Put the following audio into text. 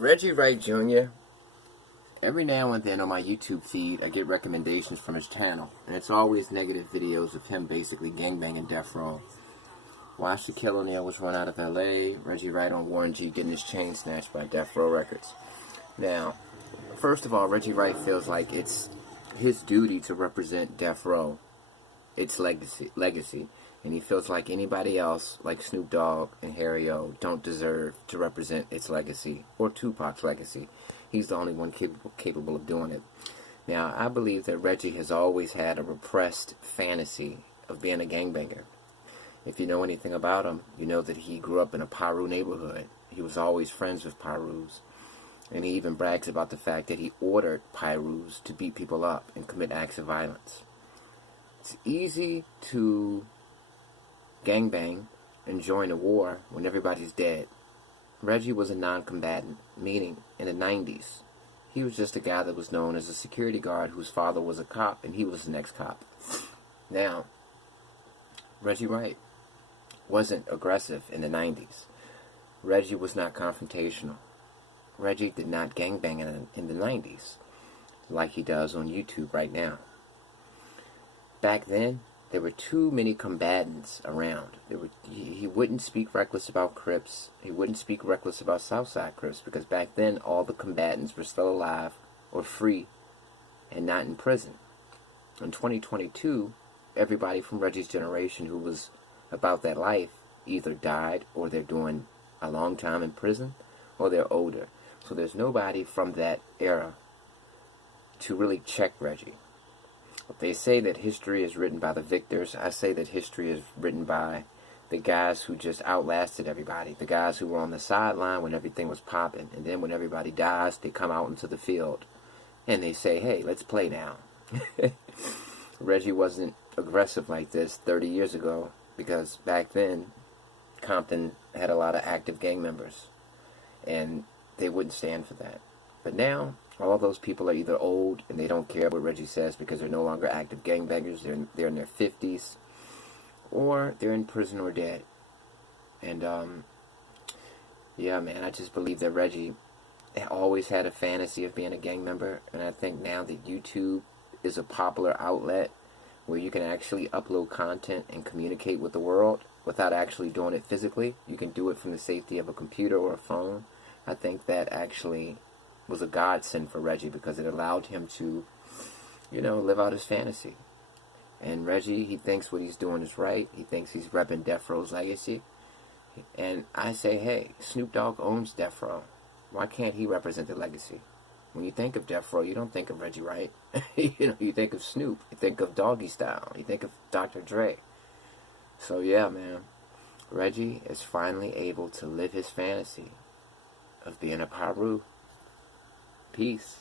Reggie Wright Jr., every now and then on my YouTube feed, I get recommendations from his channel, and it's always negative videos of him basically gangbanging Death Row. While Shaquille O'Neal was run out of LA, Reggie Wright on Warren G getting his chain snatched by Death Row Records. Now, first of all, Reggie Wright feels like it's his duty to represent Death Row, its legacy, and he feels like anybody else, like Snoop Dogg and Harry O, don't deserve to represent its legacy, or Tupac's legacy. He's the only one capable of doing it. Now, I believe that Reggie has always had a repressed fantasy of being a gangbanger. If you know anything about him, you know that he grew up in a Piru neighborhood. He was always friends with Pirus. And he even brags about the fact that he ordered Pirus to beat people up and commit acts of violence. It's easy to gangbang and join a war when everybody's dead. Reggie was a non-combatant, meaning in the 90s, he was just a guy that was known as a security guard whose father was a cop and he was the next cop. Now, Reggie Wright wasn't aggressive in the 90s. Reggie was not confrontational. Reggie did not gangbang in the 90s like he does on YouTube right now. Back then, there were too many combatants around. He wouldn't speak reckless about Crips. He wouldn't speak reckless about Southside Crips because back then all the combatants were still alive or free and not in prison. In 2022, everybody from Reggie's generation who was about that life either died or they're doing a long time in prison or they're older. So there's nobody from that era to really check Reggie. They say that history is written by the victors. I say that history is written by the guys who just outlasted everybody. The guys who were on the sideline when everything was popping. And then when everybody dies, they come out into the field. And they say, hey, let's play now. Reggie wasn't aggressive like this 30 years ago. Because back then, Compton had a lot of active gang members. And they wouldn't stand for that. But now, all those people are either old and they don't care what Reggie says because they're no longer active gangbangers. They're in their 50s, or they're in prison or dead. And yeah, man, I just believe that Reggie always had a fantasy of being a gang member, and I think now that YouTube is a popular outlet where you can actually upload content and communicate with the world without actually doing it physically, you can do it from the safety of a computer or a phone. I think that actually was a godsend for Reggie because it allowed him to, live out his fantasy. And Reggie, he thinks what he's doing is right. He thinks he's repping Death Row's legacy. And I say, hey, Snoop Dogg owns Death Row. Why can't he represent the legacy? When you think of Death Row, you don't think of Reggie Wright. You think of Snoop. You think of Doggy Style. You think of Dr. Dre. So yeah, man, Reggie is finally able to live his fantasy of being a Piru. Peace.